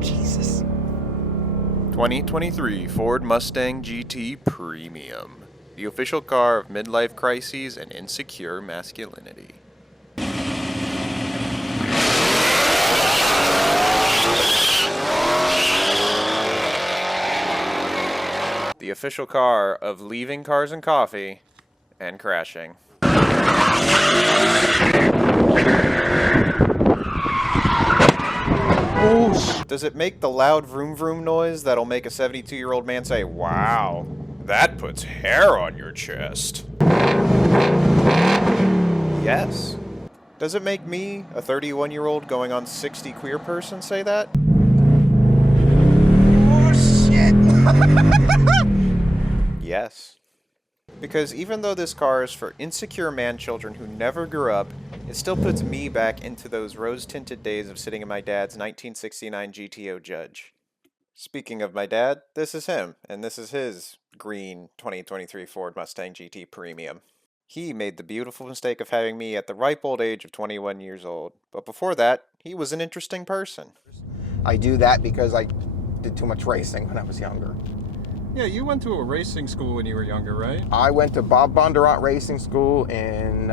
Jesus. 2023 Ford Mustang GT Premium, the official car of midlife crises and insecure masculinity. The official car of leaving cars and coffee and crashing. Does it make the loud vroom vroom noise that'll make a 72-year-old man say, "Wow, that puts hair on your chest"? Yes. Does it make me, a 31-year-old going on 60 queer person, say that? Oh, shit! Yes. Because even though this car is for insecure man-children who never grew up, it still puts me back into those rose-tinted days of sitting in my dad's 1969 GTO Judge. Speaking of my dad, this is him, and this is his green 2023 Ford Mustang GT Premium. He made the beautiful mistake of having me at the ripe old age of 21 years old, but before that, he was an interesting person. I do that because I did too much racing when I was younger. Yeah, you went to a racing school when you were younger, right? I went to Bob Bondurant Racing School in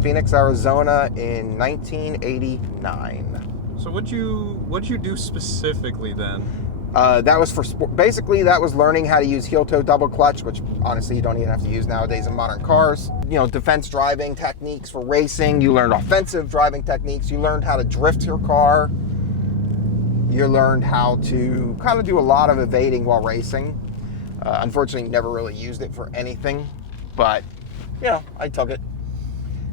Phoenix, Arizona in 1989. So what'd you do specifically then? That was for sport. Basically, that was learning how to use heel-toe double clutch, which honestly you don't even have to use nowadays in modern cars. You know, defense driving techniques for racing. You learned offensive driving techniques. You learned how to drift your car. You learned how to kind of do a lot of evading while racing. Unfortunately, never really used it for anything, but, you know, I took it.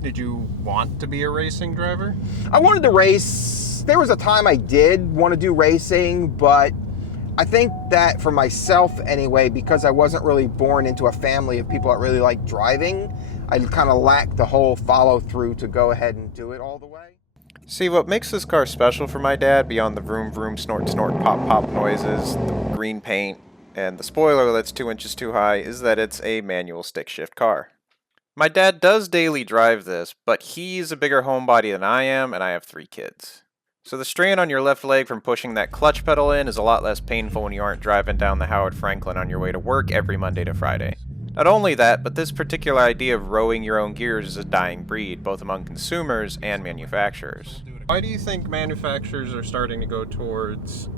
Did you want to be a racing driver? I wanted to race. There was a time I did want to do racing, but I think that for myself anyway, because I wasn't really born into a family of people that really like driving, I kind of lacked the whole follow through to go ahead and do it all the way. See, what makes this car special for my dad, beyond the vroom vroom snort snort pop pop noises, the green paint, and the spoiler that's 2 inches too high, is that it's a manual stick shift car. My dad does daily drive this, but he's a bigger homebody than I am, and I have 3 kids. So the strain on your left leg from pushing that clutch pedal in is a lot less painful when you aren't driving down the Howard Franklin on your way to work every Monday to Friday. Not only that, but this particular idea of rowing your own gears is a dying breed, both among consumers and manufacturers. Why do you think manufacturers are starting to go towards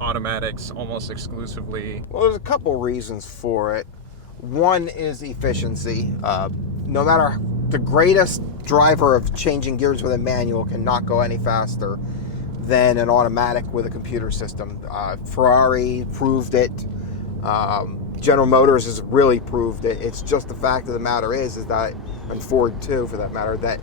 automatics almost exclusively? Well, there's a couple reasons for it. One is efficiency. No matter the greatest driver of changing gears with a manual cannot go any faster than an automatic with a computer system. Ferrari proved it. General Motors has really proved it. It's just the fact of the matter is that, and Ford too for that matter, that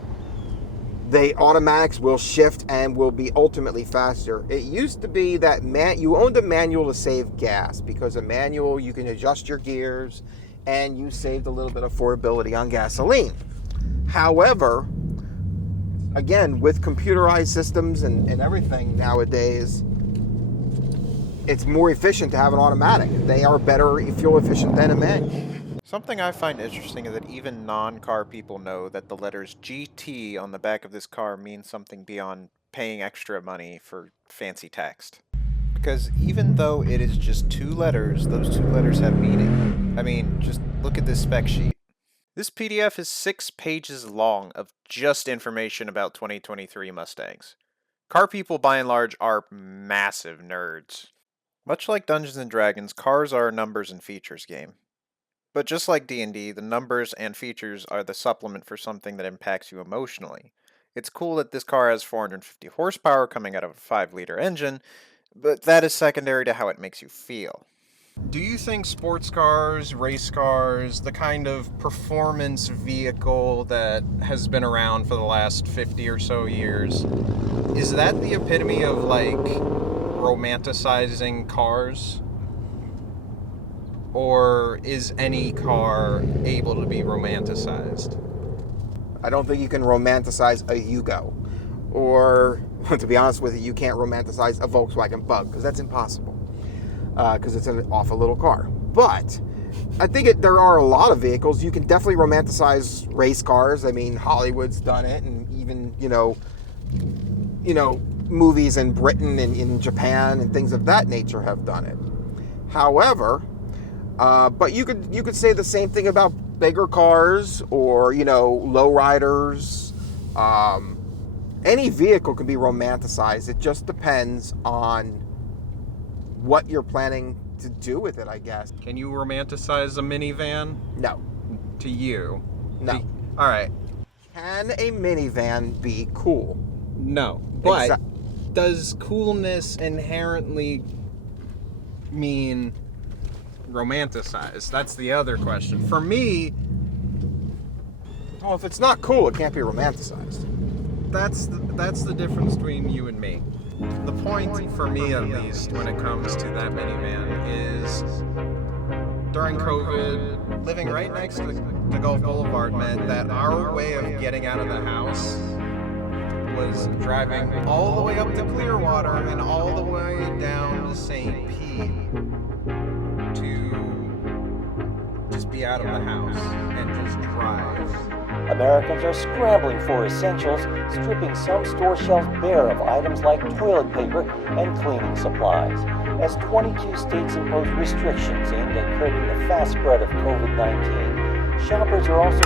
automatics will shift and will be ultimately faster. It used to be that you owned a manual to save gas, because a manual you can adjust your gears and you saved a little bit of affordability on gasoline. However, again, with computerized systems and everything nowadays, it's more efficient to have an automatic. They are better fuel efficient than a manual. Something I find interesting is that even non-car people know that the letters GT on the back of this car mean something beyond paying extra money for fancy text. Because even though it is just 2 letters, those 2 letters have meaning. I mean, just look at this spec sheet. This PDF is 6 pages long of just information about 2023 Mustangs. Car people by and large are massive nerds. Much like Dungeons & Dragons, cars are a numbers and features game. But just like D&D, the numbers and features are the supplement for something that impacts you emotionally. It's cool that this car has 450 horsepower coming out of a 5-liter engine, but that is secondary to how it makes you feel. Do you think sports cars, race cars, the kind of performance vehicle that has been around for the last 50 or so years, is that the epitome of, like, romanticizing cars? Or is any car able to be romanticized? I don't think you can romanticize a Yugo. Or, to be honest with you can't romanticize a Volkswagen Bug, because that's impossible. Because it's an awful little car. But I think there are a lot of vehicles. You can definitely romanticize race cars. I mean, Hollywood's done it, and even movies in Britain and in Japan and things of that nature have done it. However, but you could say the same thing about bigger cars or lowriders. Any vehicle can be romanticized. It just depends on what you're planning to do with it, I guess. Can you romanticize a minivan? No. To you? No. All right. Can a minivan be cool? No. But does coolness inherently mean romanticized? That's the other question. For me, well, if it's not cool, it can't be romanticized. that's the difference between you and me. The point for me, at least, when it comes to that minivan is during COVID, living right next to the Gulf Boulevard meant that our way of getting out of the house was driving all the way up to Clearwater and all the way down to St. Pete to just be out of the house and just drive. Americans are scrambling for essentials, stripping some store shelves bare of items like toilet paper and cleaning supplies. As 22 states impose restrictions aimed at curbing the fast spread of COVID-19, shoppers are also